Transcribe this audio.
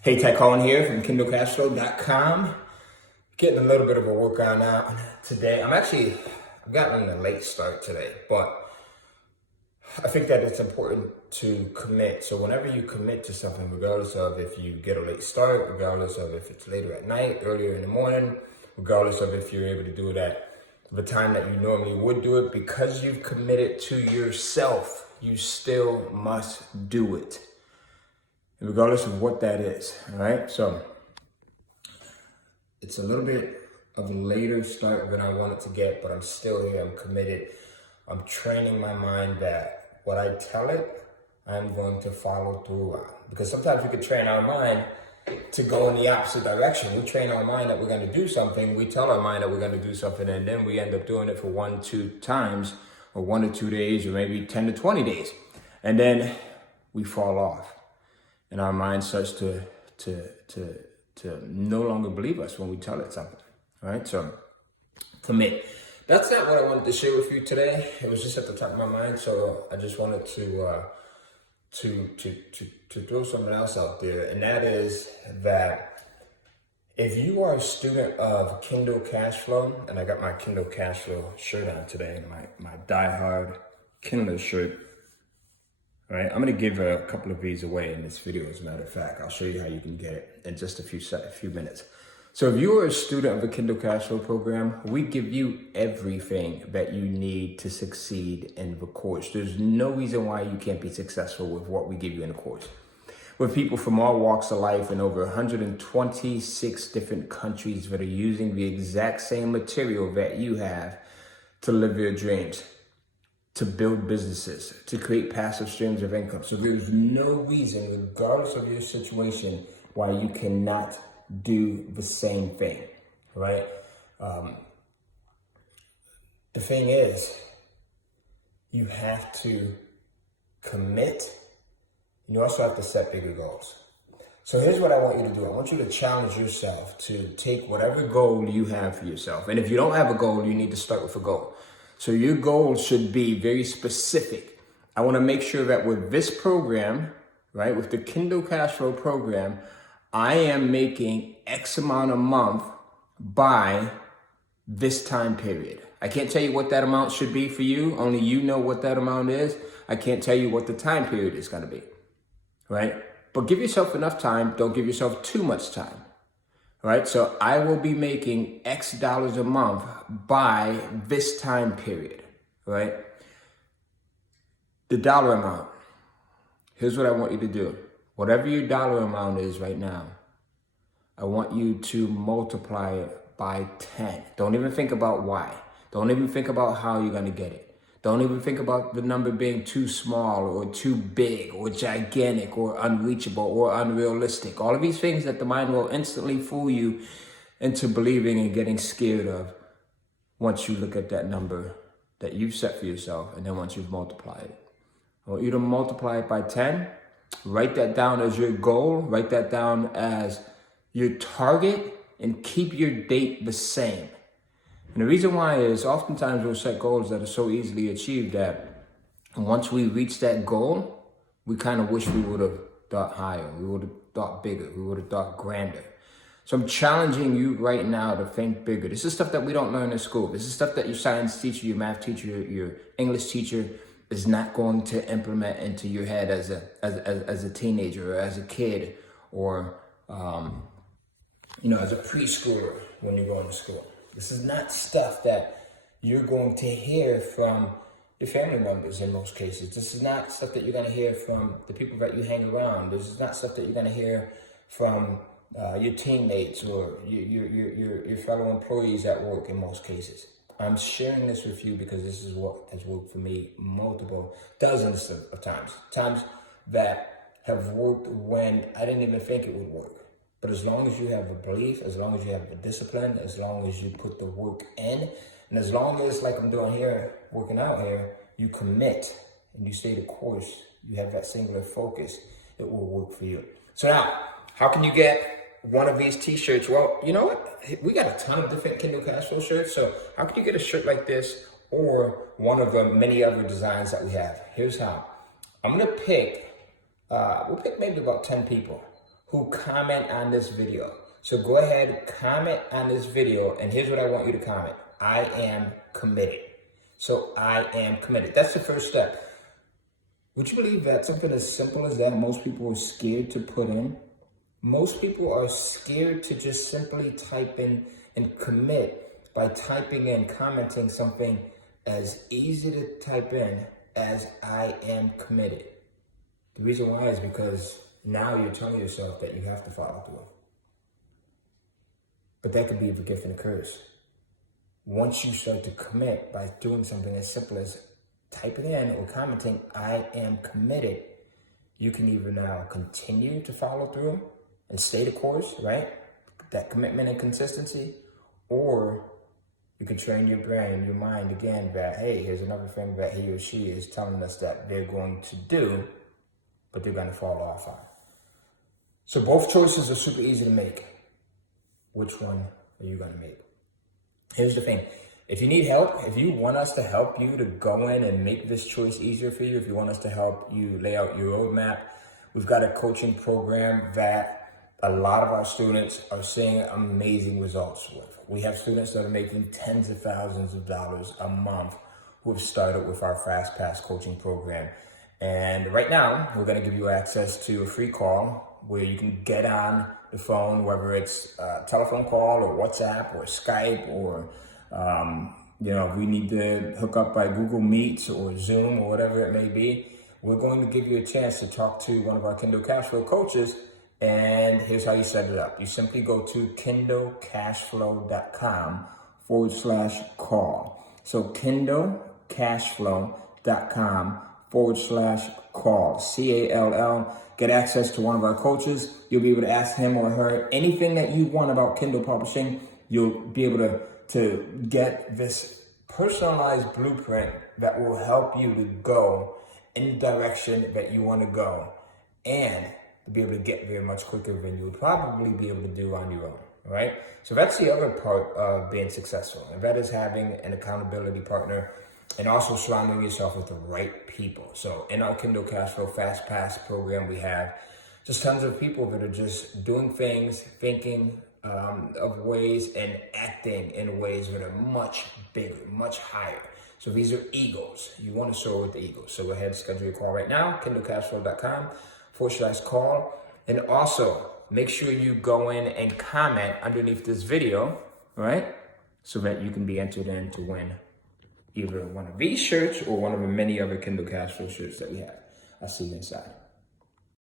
Hey, Ty Cohen here from KindleCashflow.com. Getting a little bit of a workout out today. I've gotten a late start today, but I think that it's important to commit. So whenever you commit to something, regardless of if you get a late start, regardless of if it's later at night, earlier in the morning, regardless of if you're able to do it at the time that you normally would do it, because you've committed to yourself, you still must do it, regardless of what that is. All right, so it's a little bit of a later start than I wanted to get, but I'm still here. I'm committed. I'm training my mind that what I tell it, I'm going to follow through on. Because sometimes we could train our mind to go in the opposite direction. We train our mind that we're going to do something. We tell our mind that we're going to do something, and then we end up doing it for 1-2 times, or 1 to 2 days, or maybe 10 to 20 days, and then we fall off. And our mind starts to no longer believe us when we tell it something. All right, so commit. That's not what I wanted to share with you today. It was just at the top of my mind, so I just wanted to throw something else out there, and that is that if you are a student of Kindle Cashflow, and I got my Kindle Cashflow shirt on today, my diehard Kindle shirt. All right, I'm gonna give a couple of these away in this video. As a matter of fact, I'll show you how you can get it in just a few minutes. So if you are a student of the Kindle Cashflow program, we give you everything that you need to succeed in the course. There's no reason why you can't be successful with what we give you in the course. With people from all walks of life in over 126 different countries that are using the exact same material that you have to live your dreams, to build businesses, to create passive streams of income. So there's no reason, regardless of your situation, why you cannot do the same thing, right? The thing is, you have to commit. You also have to set bigger goals. So here's what I want you to do. I want you to challenge yourself to take whatever goal you have for yourself. And if you don't have a goal, you need to start with a goal. So your goal should be very specific. I want to make sure that with this program, right, with the Kindle Cashflow program, I am making X amount a month by this time period. I can't tell you what that amount should be for you. Only you know what that amount is. I can't tell you what the time period is going to be, right? But give yourself enough time. Don't give yourself too much time. Right, so I will be making X dollars a month by this time period, right? The dollar amount. Here's what I want you to do. Whatever your dollar amount is right now, I want you to multiply it by 10. Don't even think about why. Don't even think about how you're going to get it. Don't even think about the number being too small or too big or gigantic or unreachable or unrealistic. All of these things that the mind will instantly fool you into believing and getting scared of once you look at that number that you've set for yourself, and then once you've multiplied it. I want you to multiply it by 10. Write that down as your goal. Write that down as your target, and keep your date the same. And the reason why is oftentimes we'll set goals that are so easily achieved that once we reach that goal, we kind of wish we would have thought higher, we would have thought bigger, we would have thought grander. So I'm challenging you right now to think bigger. This is stuff that we don't learn in school. This is stuff that your science teacher, your math teacher, your English teacher is not going to implement into your head as a teenager or as a kid or as a preschooler when you're going to school. This is not stuff that you're going to hear from your family members in most cases. This is not stuff that you're going to hear from the people that you hang around. This is not stuff that you're going to hear from your teammates or your fellow employees at work in most cases. I'm sharing this with you because this is what has worked for me dozens of times. Times that have worked when I didn't even think it would work. But as long as you have a belief, as long as you have the discipline, as long as you put the work in, and as long as, like I'm doing here, working out here, you commit and you stay the course, you have that singular focus, it will work for you. So now, how can you get one of these t-shirts? Well, you know what? We got a ton of different Kindle Cashflow shirts. So how can you get a shirt like this or one of the many other designs that we have? Here's how. I'm going to pick, we'll pick maybe about 10 people who comment on this video. So go ahead, comment on this video, and here's what I want you to comment. I am committed. So I am committed. That's the first step. Would you believe that something as simple as that, most people are scared to put in? Most people are scared to just simply type in and commit by typing in, commenting something as easy to type in as I am committed. The reason why is because now you're telling yourself that you have to follow through. But that could be a gift and a curse. Once you start to commit by doing something as simple as typing in or commenting, I am committed, you can either now continue to follow through and stay the course, right? That commitment and consistency, or you can train your brain, your mind again that, hey, here's another thing that he or she is telling us that they're going to do, but they're going to fall off on. So both choices are super easy to make. Which one are you going to make? Here's the thing. If you need help, if you want us to help you to go in and make this choice easier for you, if you want us to help you lay out your roadmap, we've got a coaching program that a lot of our students are seeing amazing results with. We have students that are making tens of thousands of dollars a month who have started with our Fast Pass coaching program. And right now, we're going to give you access to a free call where you can get on the phone, whether it's a telephone call or WhatsApp or Skype or, if we need to hook up by Google Meets or Zoom or whatever it may be. We're going to give you a chance to talk to one of our Kindle Cashflow coaches. And here's how you set it up. You simply go to kindlecashflow.com/call. So kindlecashflow.com/call. CALL. Get access to one of our coaches. You'll be able to ask him or her anything that you want about Kindle publishing. You'll be able to get this personalized blueprint that will help you to go in the direction that you want to go and to be able to get there much quicker than you would probably be able to do on your own, right? So that's the other part of being successful, and that is having an accountability partner and also surrounding yourself with the right people. So in our Kindle Cashflow Fast Pass program, we have just tons of people that are just doing things, thinking of ways and acting in ways that are much bigger, much higher. So these are eagles. You want to soar with the eagles. So go ahead and schedule your call right now, kindlecashflow.com/call. And also make sure you go in and comment underneath this video, right? So that you can be entered in to win either one of these shirts or one of the many other Kindle Cashflow shirts that we have. I'll see you inside.